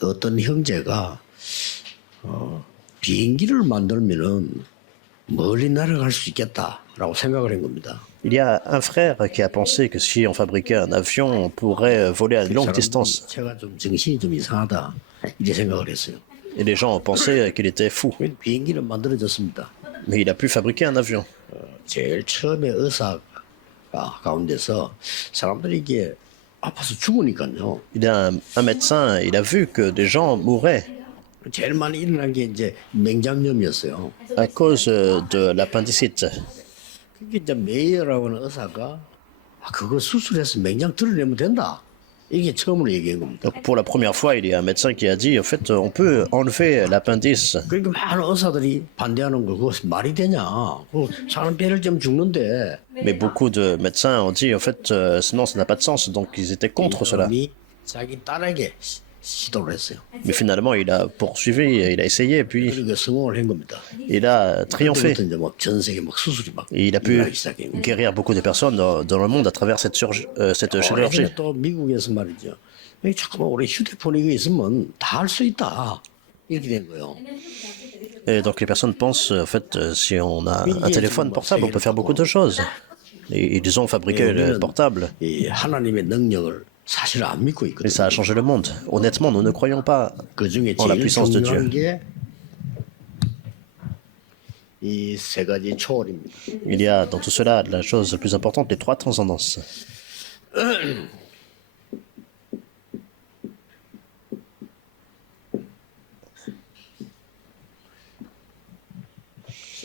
어떤 형제가 비행기를 만들면은 멀리 날아갈 수 있겠다라고 생각을 한 겁니다. Il y a un frère qui a pensé que si on fabriquait un avion, on pourrait voler à une longue distance. 제가 좀 정신이 좀 이상하다 이제 생각을 했어요. Et les gens ont pensé qu'il était fou. 비행기를 만들어졌습니다. Mais il a pu fabriquer un avion. 제일 처음에 의사 가운데서 사람들이 이게 아파서 죽으니까요. Il y a un médecin, il a vu que des gens mouraient 제일 많이 일어난 게 이제 맹장염이었어요. à cause de l'appendicite. 그게 이제 메이어라고 하는 의사가 그거 수술해서 맹장 드러내면 된다. 이게 처음으로 얘기한 겁니다. Donc pour la première fois, il y a un médecin qui a dit, en fait, on peut enlever l'appendice. 그러니까 많은 의사들이 반대하는 거 그거 말이 되냐? 그 사람 배를 좀 죽는데. Mais beaucoup de médecins ont dit, en fait, sinon ça n'a pas de sens, donc ils étaient contre cela. 자기 딸에게 시도를 했어요. Mais finalement, il a poursuivi, il a essayé, puis 그리고 성공을 한 겁니다. il a triomphé. 그때부터 이제 막 전 세계 막 수술이 막 Et il a pu 일어나기 시작한 거예요. guérir beaucoup de personnes dans le monde à travers cette chirurgie. 예전에 또 미국에서 말이죠. 잠깐만 우리 휴대폰 이거 있으면 다 할 수 있다. 이렇게 된 거예요. Et donc les personnes pensent, en fait, si on a un téléphone portable, on peut faire beaucoup de choses. Et ils ont fabriqué le portable. 이 하나님의 능력을 사실 안 믿고 Et 있거든요. ça a changé le monde. Honnêtement, nous ne croyons pas 그 중에 en la 제일 puissance de 중요한 Dieu. 게 이 세 가지 초월입니다. Il y a dans tout cela la chose la plus importante, les trois transcendances.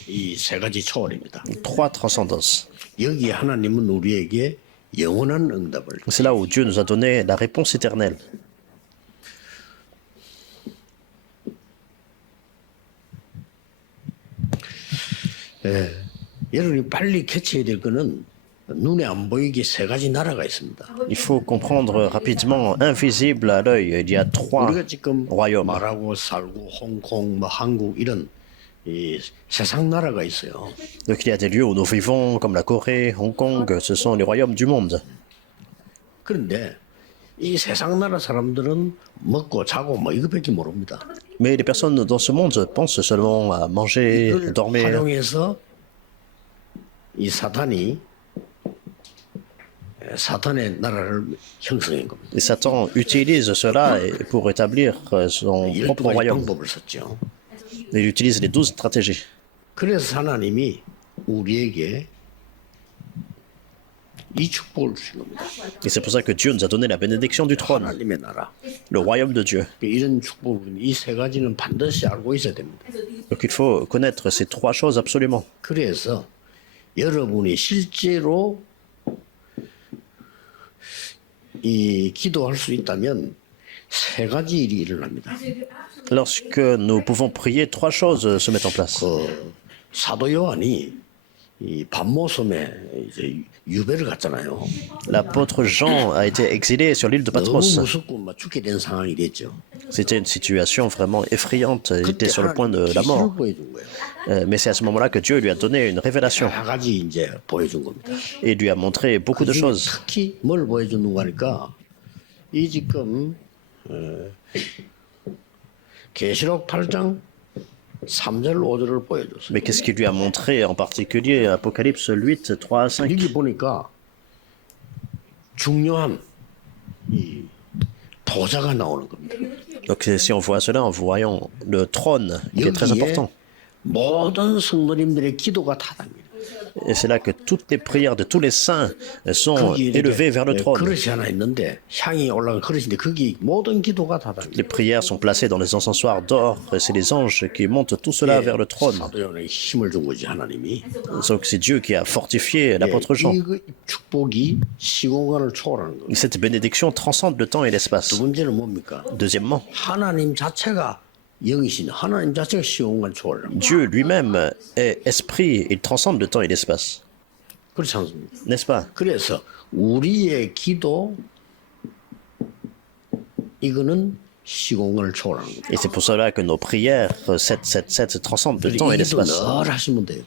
이 세 가지 초월입니다. Trois transcendances. 여기 하나님은 우리에게 영원한 응답을 C'est là où Dieu nous a donné la réponse éternelle. 여러분이 빨리 캐치해야 될 거는 눈에 안 보이게 세 가지 나라가 있습니다. Il faut comprendre rapidement, invisible à l'œil, il y a trois 우리가 지금 royaumes. 말하고 살고 홍콩, 뭐 한국 이런 이 세상 나라가 있어요. Donc il y a des lieux où nous vivons, comme la Corée, Hong Kong, ce sont les royaumes du monde. 그런데 이 세상 나라 사람들은 먹고 자고 뭐 이것밖에 모릅니다. Mais les personnes dans ce monde pensent seulement à manger, 이걸 dormir. 활용해서 이 사탄이 사탄의 나라를 형성한 겁니다. Et Satan utilise cela pour établir son propre 12가지 royaume. 방법을 썼죠. Il utilise les 12 stratégies. 그래서 하나님이 우리에게 이 축복을 주신 겁니다. Et c'est pour ça que Dieu nous a donné la bénédiction du trône, 하나님의 나라. le royaume de Dieu. 이런 축복을 이 세 가지는 반드시 알고 있어야 됩니다. Donc il faut connaître ces trois choses absolument. 그래서 여러분이 실제로 이 기도할 수 있다면 세 가지 일이 일어납니다. Lorsque nous pouvons prier, trois choses se mettent en place. 사도 요한이 이 반모섬에 이제 유배를 갔잖아요. L'apôtre Jean a été exilé sur l'île de 너무 Patmos. 무섭고 막 죽게 된 상황이 됐죠. C'était une situation vraiment effrayante. Il était sur le point de la 기술을 mort. 보여준 거예요. Mais c'est à ce moment-là que Dieu lui a donné une révélation. 여러 가지 이제 보여준 겁니다. Et lui a montré beaucoup de 그중에 choses. 특히 뭘 보여주는가 하니까 이 지금 계시록 8장 3절 5절을 보여줬어요. Mais qu'est-ce qu'il lui a montré en particulier? Apocalypse 8, 3 à 5. 여기 보니까 중요한 이 보좌가 나오는 겁니다. Donc si on voit cela, en voyant le trône qui est très 여기에 important. 모든 성도님들의 기도가 다 담깁니다. Et c'est là que toutes les prières de tous les saints sont 거기에 élevées vers le trône. 그릇이 하나 있는데 향이 올라간 그릇인데 거기 모든 기도가 다 담깁니다. Les prières sont placées dans les encensoirs d'or. Et c'est les anges qui montent tout cela vers le trône. 사도연에 힘을 준 거지 하나님이. Donc c'est Dieu qui a fortifié l'apôtre Jean. 이 축복이 시공간을 초월하는 겁니다. Cette bénédiction transcende le temps et 두 l'espace. 번째는 뭡니까? Deuxièmement, 하나님 자체가 영이신 하나님 자체가 시공간 초월합니다. Dieu lui-même est esprit, il transcende le temps et l'espace. 그렇지 않습니까? N'est-ce pas? 그래서 우리의 기도 이거는 시공간을 초월하는 겁니다. Et c'est pour cela que nos prières 777 transcendent le temps et 이 기도 l'espace. 늘 하시면 돼요.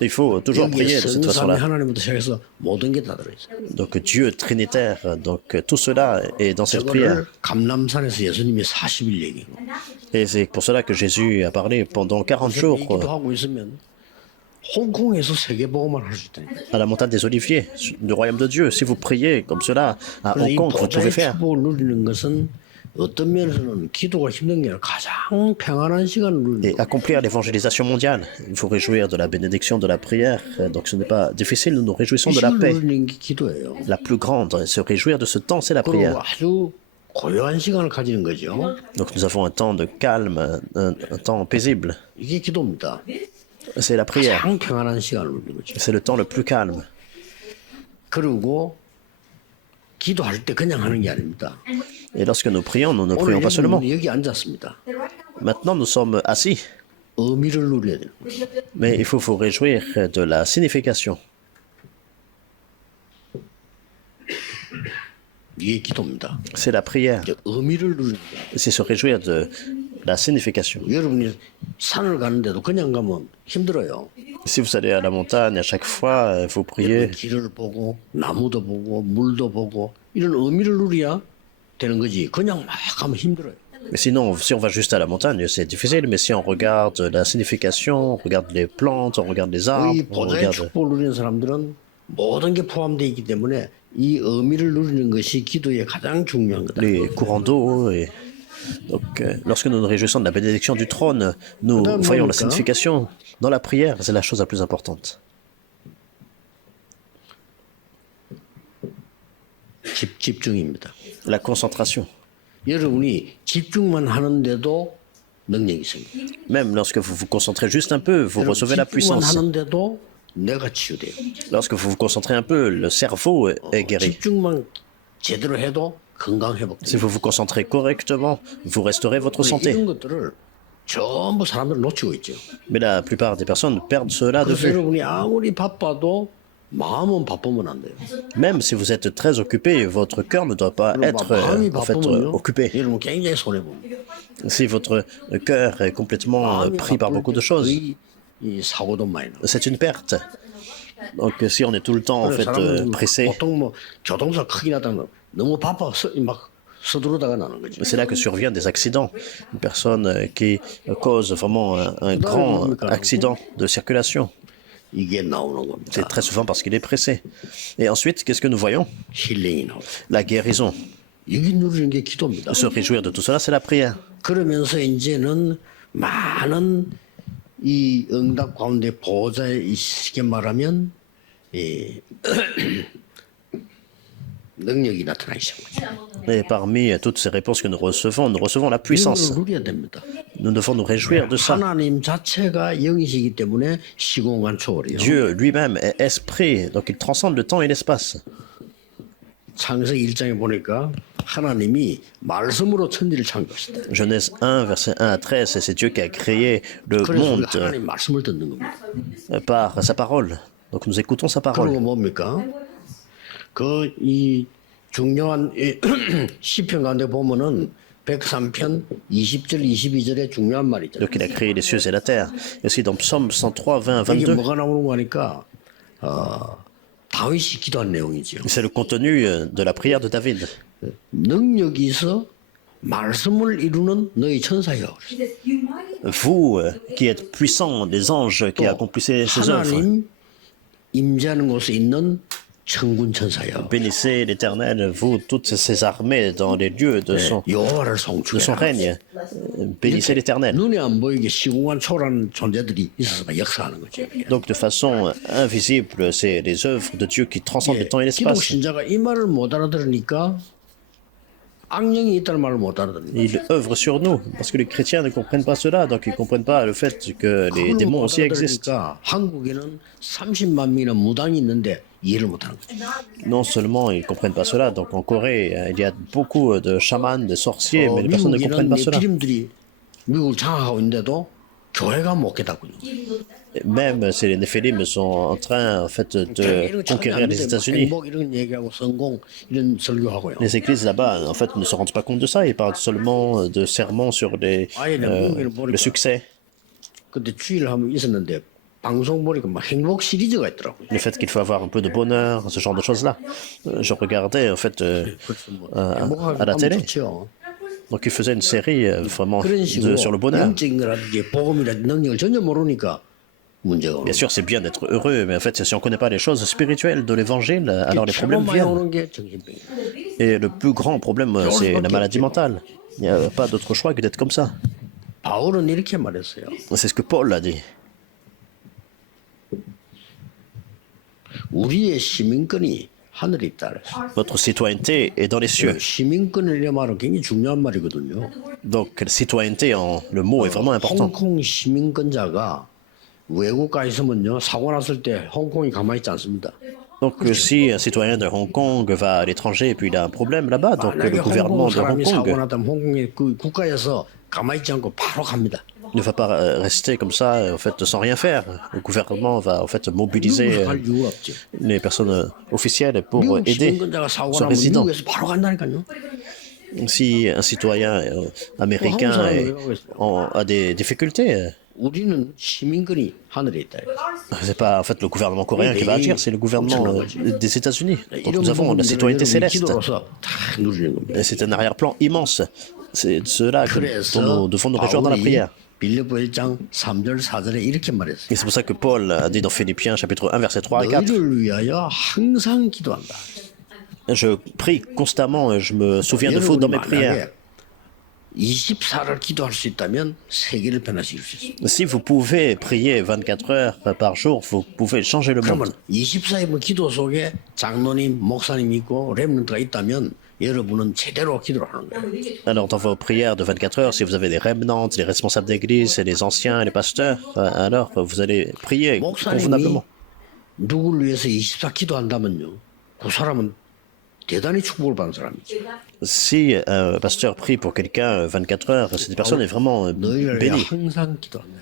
Il faut toujours 여기에 prier de cette 성삼위 façon-là. 하나님부터 시작해서 모든 게 다 들어있어요. Donc Dieu trinitaire, donc tout cela est dans cette prière. 저거를 감람산에서 예수님이 40일 얘기해요. Et c'est pour cela que Jésus a parlé pendant 40 jours 기도하고 있으면 홍콩에서 세계보고만 할 수 있다니까. à la montagne des Oliviers, du royaume de Dieu. Si vous priez comme cela à 그래서 Hong 이 Kong, vous pouvez 보좌의 faire. 축복을 누리는 것은 어떤 면에서는 기도가 힘든 게 아니라 가장 평안한 시간을 누리는 Et 거예요. accomplir l'évangélisation mondiale. Il faut réjouir de la bénédiction de la prière. Donc ce n'est pas difficile, nous nous réjouissons de la 시간을 paix. 누리는 게 기도예요. La plus grande, se réjouir de ce temps, c'est la 그리고 prière. 아주 고요한 시간을 가지는 거죠. Donc nous avons un temps de calme, un temps paisible. 이게 기도입니다. C'est la prière. 가장 평안한 시간을 누리는 거죠. C'est le temps le plus calme. 그리고 기도할 때 그냥 하는 게 아닙니다. Et lorsque nous prions 오늘 pas seulement. 여기 앉았습니다. Maintenant, nous sommes assis. 의미를 누려야 되는 거죠. Mais il faut vous réjouir de la signification. 이게 기도입니다. C'est la prière. 이제 의미를 누리는 거예요. C'est se réjouir de la signification. 여러분이 산을 가는데도 그냥 가면 힘들어요. Si vous allez à la montagne, à chaque fois, vous priez. 길을 보고 나무도 보고 물도 보고 이런 의미를 누려야 되는 거지. 그냥 막 가면 힘들어요. Mais sinon, si on va juste à la montagne, c'est difficile. Mais si on regarde la signification, on regarde les plantes, on regarde les arbres, 이 on 보좌의 regarde 축복을 누리는 사람들은 모든 게 포함되어 있기 때문에 이 의미를 누리는 것이 기도의 가장 중요한 거다. les courants d'eau. Et... Donc, lorsque nous nous réjouissons de la bénédiction du trône, nous voyons la signification. Dans la prière, c'est la chose la plus importante. 집중입니다. La concentration. 여러분이 집중만 하는데도 능력이 생겨요. Même lorsque vous vous concentrez juste un peu, vous recevez la 집중만 puissance. 하는데도 뇌가 치유돼요. Lorsque vous vous concentrez un peu, le cerveau est guéri. 집중만 제대로 해도 건강 Si 회복돼요. vous vous concentrez correctement, vous restaurez votre santé. 이런 것들을 전부 사람들 놓치고 있죠. Mais la plupart des personnes perdent cela de 그래서 vue. 여러분이 아무리 바빠도 마음은 바쁘면 안 돼요. Même si vous êtes très occupé, votre cœur ne doit pas être 마음이 en fait 바쁘면요, occupé. 여러분 굉장히 손해 봅니다. Si votre cœur est complètement pris par beaucoup de choses, 거의 이 사고도 많이 나요. c'est une perte. Donc si on est tout le temps en fait 사람은 pressé, 보통 뭐 교통사 크게 나다면 너무 바빠서 막 서두르다가 나는 거죠. c'est là que surviennent des accidents. Une personne qui cause vraiment un grand accident de circulation. 이게 나오는 겁니다. C'est très souvent parce qu'il est pressé. Et ensuite, qu'est-ce que nous voyons? 힐링이 나오죠. La guérison. 여기 누리는 게 기도입니다. Se réjouir de tout cela, c'est la prière. 그러면서 이제는 많은 이 응답 가운데 보호자의 쉽게 말하면 이 능력이 나타나기 시작합니다. Et parmi toutes ces réponses que nous recevons la puissance. 이걸 누려야 됩니다. Nous devons nous réjouir de ça. 하나님 자체가 영이시기 때문에 시공간 초월이요. Dieu lui-même est esprit, donc il transcende le temps et l'espace. 창세기 1장에 보니까 하나님이 말씀으로 천지를 창조했다. Genèse 1, verset 1 à 13, c'est Dieu qui a créé le 그래서 monde 우리가 하나님 말씀을 듣는 겁니다. par sa parole. Donc nous écoutons sa parole. 그리고 뭡니까? 그 이 중요한 시편 가운데 보면은 103편 20절 22절에 중요한 말이 있잖아요. Donc il a créé les cieux et la terre. Et aussi dans Psaume 103, 20 à 이게 22, 뭐가 나오는 거니까 다윗이 기도한 내용이죠. c'est le contenu de la prière de David. 능력이 있어 말씀을 이루는 너희 천사여. Vous qui êtes puissants, des anges qui accomplissez ces œuvres, 하나님 임재하는 곳에 있는 천군 천사여. bénissez l'Éternel, vous, toutes ces armées dans les lieux de son 여호와를 de son 송축해라. règne. Bénissez l'Éternel. 눈에 안 보이게 시공간 초월한 존재들이 있어서 역사하는 거죠. Donc de façon invisible, c'est les œuvres de Dieu qui transcendent le temps et 기독 l'espace. 신자가 이 말을 못 알아들으니까 악령이 있다는 말을 못 알아들으니까 Il œuvre sur nous, parce que les chrétiens ne comprennent pas cela, donc ils ne comprennent pas le fait que les démons aussi existent. 한국에는 30만 명이나 무당이 있는데 이해를 못하는 거죠. Non seulement ils ne comprennent pas cela, donc en Corée, il y a beaucoup de chamans, de sorciers, mais les personnes ne comprennent 미국에는 pas cela. 네피림들이 미국을 장악하고 있는데도 교회가 못 깨닫고 있는 거죠. Même si les Néphilim sont en train en fait, de conquérir les États-Unis, 행복 이런 얘기하고 성공 이런 설교하고요. les églises là-bas en fait ne se rendent pas compte de ça, ils parlent seulement de sermons sur le succès. 그때 주일을 하면 있었는데 방송 보니까 막 행복 시리즈가 있더라고요. Le fait qu'il faut avoir un peu de bonheur, ce genre de choses-là. Je regardais en fait 그래서 뭐 à la 행복하면 télé. 좋죠. Donc il faisait une série vraiment 그런 식으로 sur le bonheur. 영적인 거라든지 복음이라든지 능력을 전혀 모르니까 문제가 오는 Bien sûr, c'est bien d'être heureux, mais en fait, si on ne connaît pas les choses spirituelles de l'évangile, alors les 최고 problèmes 많이 viennent. 오는 게 정신병이에요. Et le plus grand problème, c'est la maladie mentale. Il n'y a pas d'autre choix que d'être comme ça. 바울은 이렇게 말했어요. C'est ce que Paul a dit. 우리의 시민권이 하늘에 있다 그랬어요. Notre citoyenneté est dans les cieux. 시민권이라는 말은 굉장히 중요한 말이거든요. Donc, citoyenneté, le mot est vraiment important. 홍콩 시민권자가 외국 가 있으면요 사고 났을 때 홍콩이 가만히 있지 않습니다. Donc, si un citoyen de Hong Kong va à l'étranger et puis il a un problème là-bas, donc 만약에 le gouvernement 홍콩 de Hong 사람이 사고 Kong 났다면 홍콩의 그 국가에서 가만히 있지 않고 바로 갑니다. ne va pas rester comme ça, en fait, sans rien faire. Le gouvernement va, en fait, mobiliser 미국에서 갈 이유가 없죠. les personnes officielles pour 미국 aider 시민권자가 사고 son 나면 résident. 미국에서 바로 간다니까요. Si un citoyen américain a des difficultés, 우리는 시민권이 하늘에 있다. c'est pas en fait le gouvernement coréen qui va agir, c'est le gouvernement des États-Unis. Donc nous 이런 avons la 부분들을 citoyenneté 우리 céleste. 기도로서 다 누리는 겁니다. Et c'est un arrière-plan immense. C'est de cela dont 그래서 nous devons nous réjouir dans la 바울이 prière. 빌립보 1장 3절 4절에 이렇게 말했어요. Et c'est pour ça que Paul a dit dans Philippiens chapitre 1 verset 3 et 4. 너희를 위하여 항상 기도한다. Je prie constamment et je me souviens de vous dans mes prières. 24를 기도할 수 있다면 세계를 변화시킬 수 있습니다. Si vous pouvez prier 24 heures par jour, vous pouvez changer le 그러면 monde. 24일 기도 속에 장로님, 목사님 있고 렘넌트가 있다면 여러분은 제대로 기도를 하는 거예요. Alors dans vos prières de 24 heures, si vous avez des remnants, les responsables d'église, les anciens, les pasteurs, alors vous allez prier 목사님이 convenablement. 누구를 위해서 24 기도한다면요. 그 사람은 대단히 축복을 받는 사람이죠. Si un pasteur prie pour quelqu'un 24 heures, cette personne est vraiment 너희를 위해 bénie. 항상 기도한다.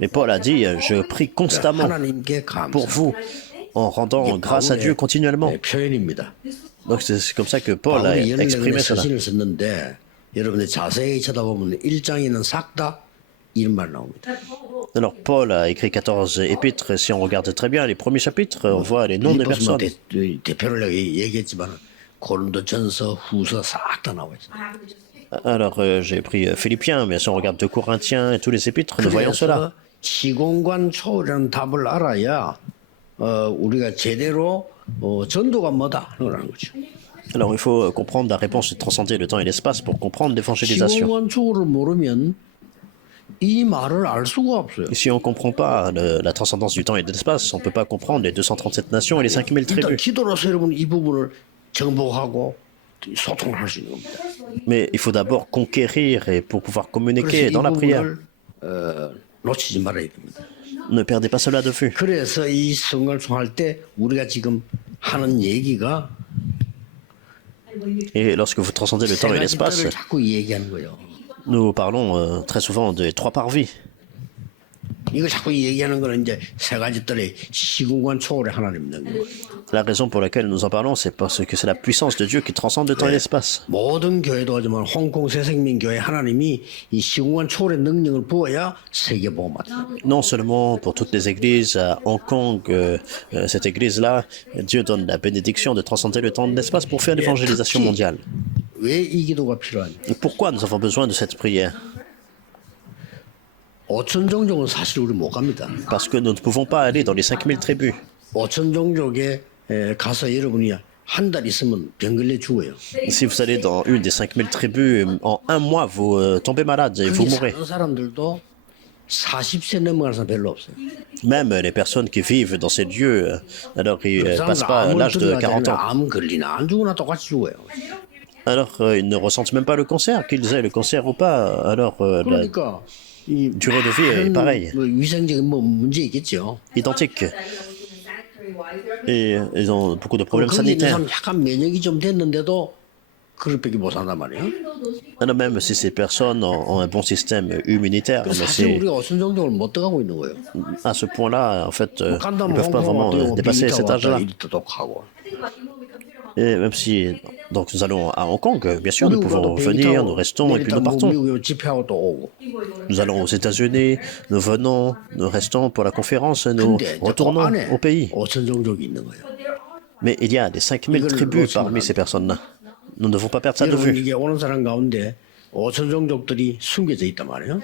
Et Paul a dit, je prie constamment 하나님께 pour 감사. vous, en rendant grâce à Dieu continuellement. 표현입니다. Donc c'est comme ça que Paul a 바울이 14권의 exprimé cela. 서신을 썼는데 여러분들 자세히 쳐다보면 1장에는 싹다 이런 말 나옵니다. Alors Paul a écrit 14 épîtres. Si on regarde très bien les premiers chapitres, on voit les noms des 빌립보서 personnes. 대표를 얘기했지만 고린도전서, 후서 싹 다 나와 있어요. Alors j'ai pris Philippiens, mais si on regarde 2 Corinthiens et tous les épîtres, nous voyons cela. 그래서 시공간 초월이라는 답을 알아야 우리가 제대로 전도가 뭐다 하는 거죠. Alors il faut comprendre la réponse de transcender le temps et l'espace pour comprendre l'évangélisation. 시공간 초월을 모르면 이 말을 알 수가 없어요. Et si on ne comprend pas la transcendance du temps et de l'espace, on ne peut pas comprendre les 237 nations et les 5000 일단 tribus. 기도로서 여러분 이 부분을 정복하고 소통을 할 수 있는 겁니다. Mais il faut d'abord conquérir et pour pouvoir 그래서 communiquer 이 dans la prière. 부분을 놓치지 말아야 됩니다. Ne perdez pas cela de vue. 그래서 이 성을 총할 때 우리가 지금 하는 얘기가 Et lorsque vous transcendez le 세 temps et 가지 l'espace, 뜰을 자꾸 얘기하는 거예요. nous parlons très souvent des 3 parvis. 이거 자꾸 얘기하는 거는 이제 세 가지 뜰의 시공간 초월의 하나님 있는 거예요. La raison pour laquelle nous en parlons, c'est parce que c'est la puissance de Dieu qui transcende le temps et l'espace. 모든 교회도 하지만 홍콩 새생명교회 하나님이 이 시공간 초월의 능력을 부어야 세계 복음화다. Non seulement pour toutes les églises à Hong Kong, cette église-là, Dieu donne la bénédiction de transcender le temps et l'espace pour faire l'évangélisation mondiale. 왜 이 기도가 필요하냐? Et pourquoi nous avons besoin de cette prière? 5천 종족은 사실 우리 못 갑니다. Parce que nous ne pouvons pas aller dans les 5000 tribus. 5천 종족에 가서 여러분이 한 달 있으면 병 걸려 죽어요. Si vous allez dans une des 5000 tribus, en un mois, vous tombez malade et vous 거기 mourrez. 사는 사람들도 40세 넘어가는 사람 별로 없어요. Même les personnes qui vivent dans ces lieux, alors ils 그 ne passent 사람들 pas 암을 l'âge de 들어가지 40 ans. 암 걸리나 안 죽으나 똑같이 죽어요. Alors ils ne ressentent même pas le cancer, qu'ils aient le cancer ou pas. Alors la 그러니까 이 durée de vie est pareille, 뭐 위생적인 뭐 문제 있겠죠. identique. Et ils ont beaucoup de problèmes 거기 있는 sanitaires. 사람 약간 면역이 좀 됐는데도 그렇게밖에 못 산단 말이에요. Alors même si ces personnes ont un bon système immunitaire, mais 그래서 사실 c'est 우리가 어떤 종족을 못 들어가고 있는 거예요. à ce point-là, en fait, ils ne 간다면 peuvent pas vraiment 홍콩 dépasser cet âge-là. 일도 독하고 Et même si donc nous allons à Hong Kong, bien sûr, nous 미국 pouvons 가도 비행기 venir, 타고 nous restons et puis 내렸다 nous partons. 미국에 집회하고 또 오고. Nous allons aux États-Unis, nous venons, nous restons pour la conférence, nous 근데 이제 그 retournons 안에 au pays. 5천 종족이 있는 거예요. Mais il y a des 5000 tribus parmi ces personnes-là. Nous ne devons pas perdre ça de 여러분 vue. 이게 오는 사람 가운데 5천 종족들이 숨겨져 있단 말이에요.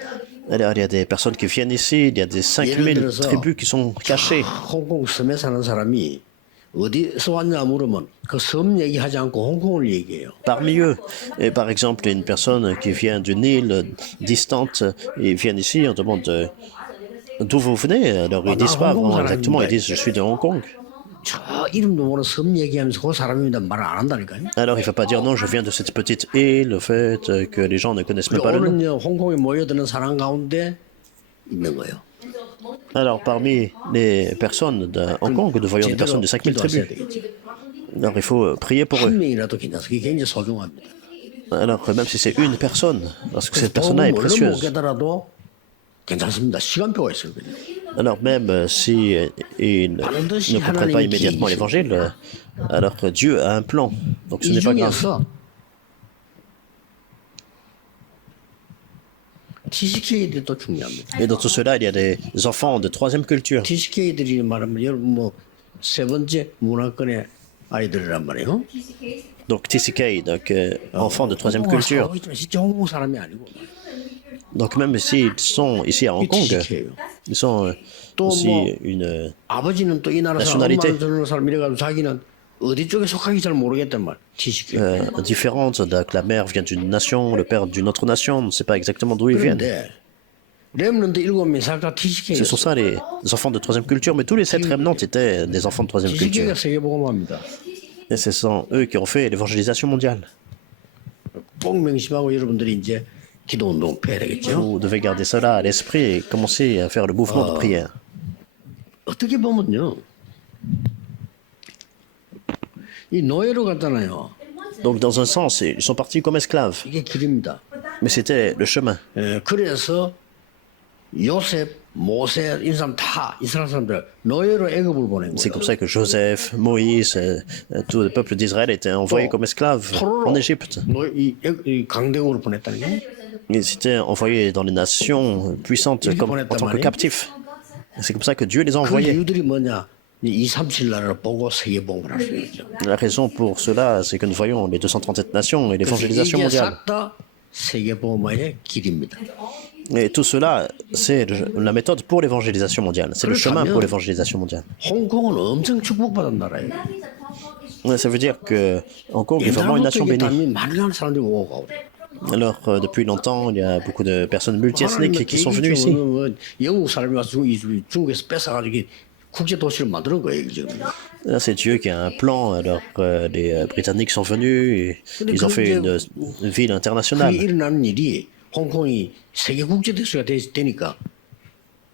Alors, il y a des personnes qui viennent ici, il y a des 5000 tribus qui sont cachées. 홍콩 섬에 사는 사람이 어디서 왔냐 물으면 그 섬 얘기하지 않고 홍콩을 얘기해요. Parmi eux, et par exemple, une personne qui vient d'une île distante et vient ici, on demande d'où vous venez. Alors, ils disent pas vraiment exactement, ils disent je suis de Hong Kong. 저 이름도 모르는 섬 얘기하면서 그 사람입니다 말을 안 한다니까요. Alors, il ne faut pas dire non, je viens de cette petite île, le fait que les gens ne connaissent même pas le nom. 오는 홍콩에 모여드는 사람 가운데 있는 거예요. Alors, parmi les personnes de Hong Kong, nous voyons des personnes de 5000 기도하셔야 tribus. 되겠죠. Alors, il faut prier pour 한 eux. 명이라도 괜찮아서 그게 굉장히 소중합니다. Alors, même si c'est une personne, parce que cette 복음을 personne-là est 얼른 못 précieuse. 깨달아도 괜찮습니다. 시간표가 있거든요. Alors, même si ils ne comprennent pas immédiatement l'évangile, alors que Dieu a un plan. Donc, ce 이 n'est pas grave. 중에서 TCK들이 또 중요합니다. Et dans tout cela, il y a des enfants de troisième culture. TCK들이 말하면 여러분 뭐 세 번째 문화권의 아이들이란 말이에요. Donc, TCK, donc enfants de troisième culture. 살고 있지만 진짜 홍콩 사람이 아니고 Donc, même s'ils sont ici à Hong Kong, ils sont aussi une 아버지는 또 이 나라 사람, nationalité. 엄마는 저런 사람 이래가지고 자기는 어디 쪽에 속하기 잘 모르겠단 말. TCK. différente. Donc, la mère vient d'une nation, le père d'une autre nation. On ne sait pas exactement d'où ils viennent. 그런데 렘넌트 7명 살다 TCK. Ce sont ça les enfants de troisième culture, mais tous les 7 remnants étaient des enfants de troisième culture. TCK가 세계복음화입니다. Et ce sont eux qui ont fait l'évangélisation mondiale. 꼭 명심하고 여러분들이 이제 기도 운동 해야 되겠죠. Vous devez garder cela à l'esprit et commencer à faire le mouvement de prière. 어떻게 보면요, 이 노예로 갔잖아요. Donc, dans un sens, ils sont partis comme esclaves, 이게 길입니다. mais c'était le chemin. 그래서 요셉, 모세 이 사람 다 이스라엘 사람들 노예로 애굽을 보낸 C'est 거예요. comme ça que Joseph, Moïse, tout le peuple d'Israël étaient envoyés comme esclaves en Égypte. 이 강대국으로 보냈다는 게 Ils étaient envoyés dans les nations puissantes comme, en tant que captifs. C'est comme ça que Dieu les a 그 envoyés. 이유들이 뭐냐? 이 237 나라를 보고 세계복음을 할 수 있죠. La raison pour cela, c'est que nous voyons les 237 nations et l'évangélisation 이게 mondiale. 싹 다 세계복음화의 길입니다. Et tout cela, c'est la méthode pour l'évangélisation mondiale. C'est le chemin pour l'évangélisation mondiale. 홍콩은 엄청 축복받은 나라예요. Ça veut dire que Hong Kong est vraiment une nation bénie. 옛날부터 많이 가는 사람들이 오고 가고 그래요. Alors, depuis longtemps, il y a beaucoup de personnes multiethniques qui sont venues ici. 영국 사람이 와서 중국에서 뺏어가지고 국제 도시를 만드는 거예요 지금. Là, c'est Dieu qui a un plan. Alors, les Britanniques sont venus et ils ont fait une ville 그게 internationale. 일어나는 일이 홍콩이 세계 국제 도시가 되니까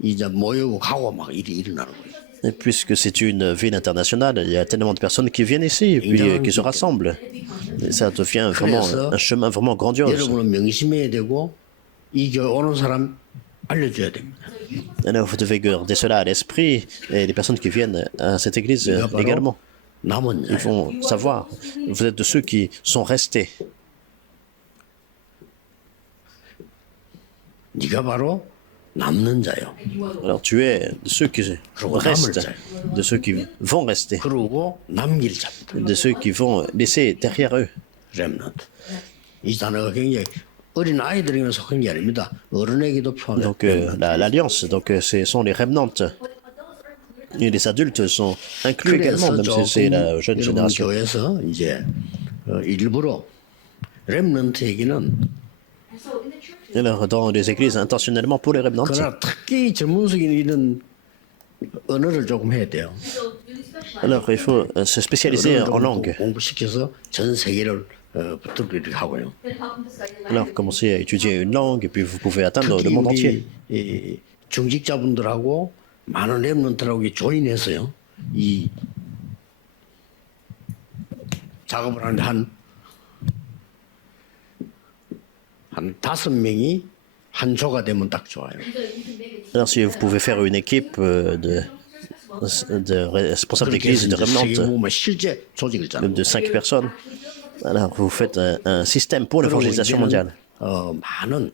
이제 모이고 가고 막 일이 일어나는 거예요. Et puisque c'est une ville internationale, il y a tellement de personnes qui viennent ici et puis qui se rassemblent. Et ça devient vraiment un chemin vraiment grandiose. 여러분은 명심해야 되고 이 교회 오는 사람 알려줘야 됩니다. Alors, vous devez garder cela à l'esprit et les personnes qui viennent à cette église 네가 바로 également. 남은 Ils 자예요. vont savoir. Vous êtes de ceux qui sont restés. 네가 바로 남는 자요. Alors, tu es de ceux qui restent, de ceux qui vont rester, 그러고 남길 자입니다. de ceux qui vont laisser derrière eux. 렘넌트. 이 단어가 굉장히 어린 아이들에게만 속한 게 아닙니다. 어른에게도 표현해요. Donc, l'alliance, donc, ce sont les remnantes. Et les adultes sont inclus également, même si c'est la jeune 여러분 génération. 교회에서 이제 일부러 렘넌트 얘기는 Alors, dans les églises, intentionnellement pour les remnantes, 그러나 특히 전문적인 이런 언어를 조금 해야 돼요. alors il faut se spécialiser 언어를 en 좀 langue. 공부시켜서 전 세계를 붙들고 이렇게 하고요. Alors, commencez à étudier une langue et puis vous pouvez atteindre le 특히 monde entier. 우리 이 중직자분들하고 많은 렘넌트라고 조인해서요. 이 작업을 하는데 한 5명이 한 조가 되면 딱 좋아요. Alors, si vous pouvez faire une équipe de responsables 그렇게 해서 d'église, de 이제 remnantes, 세계복음의 실제 조직을 짜는 même de 5 personnes. Alors, vous faites un système pour l'évangélisation mondiale. 많은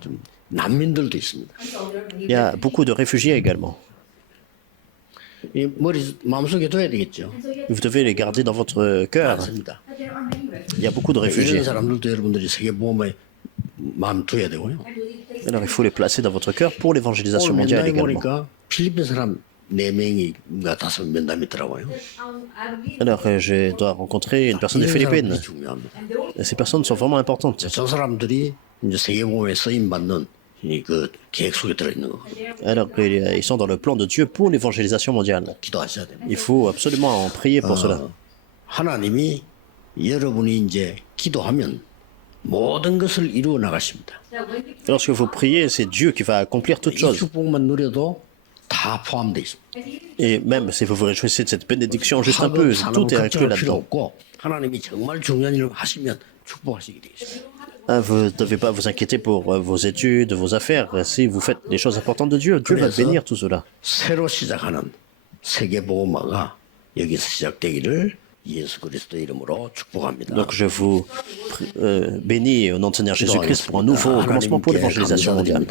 좀 난민들도 있습니다. Il y a beaucoup de réfugiés également. 이 마음속에 둬야 되겠죠. Vous devez les garder dans votre cœur. 맞습니다. Il y a beaucoup de 이런 réfugiés. 사람들도 여러분들이 세계복음에 마음 둬야 되고요. Alors, il faut les placer dans votre cœur pour l'évangélisation 오늘 mondiale 면담에 également. 보니까 필리핀 사람 4명인가 5 면담이 있더라고요. Alors, je dois rencontrer une personne des 이런 Philippines. 사람들이 중요합니다. Et ces personnes sont vraiment importantes. 저 사람들이 이제 세계복음에 쓰임 받는 그 계획 속에 들어 있는 거거든요. Alors, ils sont dans le plan de Dieu pour l'évangélisation mondiale. 기도하셔야 됩니다. Il faut absolument en prier pour cela. 하나님이 여러분이 이제 기도하면 모든 것을 이루어 나가십니다. Lorsque vous priez, c'est Dieu qui va accomplir toutes 이 choses. 축복만 누려도 다 포함되어 있습니다. Et même si vous vous réjouissez de cette bénédiction juste un peu, tout est inclus 걱정할 필요 là-dedans. 없고 하나님이 정말 중요한 일을 하시면 축복하시게 되어 있습니다. Vous ne devez pas vous inquiéter pour vos études, vos affaires. Si vous faites les choses importantes de Dieu, Dieu va bénir tout cela. 새로 시작하는 세계복음화가 여기서 시작되기를 예수 그리스도 이름으로 축복합니다. Donc je vous bénis au nom de Seigneur Jésus-Christ pour un nouveau commencement pour l'évangélisation mondiale.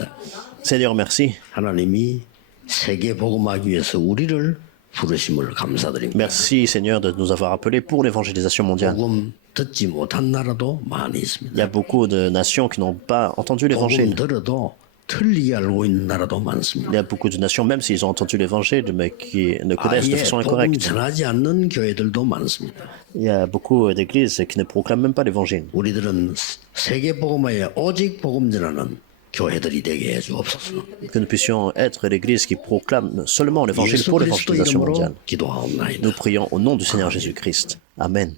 Seigneur, merci. 하나님이 세계복음화하기 위해서 우리를 부르심을 감사드립니다. Merci Seigneur de nous avoir appelés pour l'évangélisation mondiale. 복음 듣지 못한 나라도 많이 Il y 있습니다. a beaucoup de nations qui n'ont pas entendu 복음 l'évangile. 들어도 틀리게 알고 있는 나라도 Il 많습니다. y a beaucoup de nations, même s'ils ont entendu l'évangile, mais qui le connaissent de 아예 façon 복음 incorrecte. 전하지 않는 교회들도 많습니다. Il y a beaucoup d'églises qui ne proclament même pas l'évangile. 우리들은 세계복음화에 오직 복음 전하는 교회들이 되게 해 주옵소서. Que nous puissions être l'église qui proclame seulement l'évangile 예수 pour 그리스도 l'évangélisation 이름으로 mondiale. 기도하옵나이다. Nous prions au nom du Seigneur Jésus-Christ. Amen.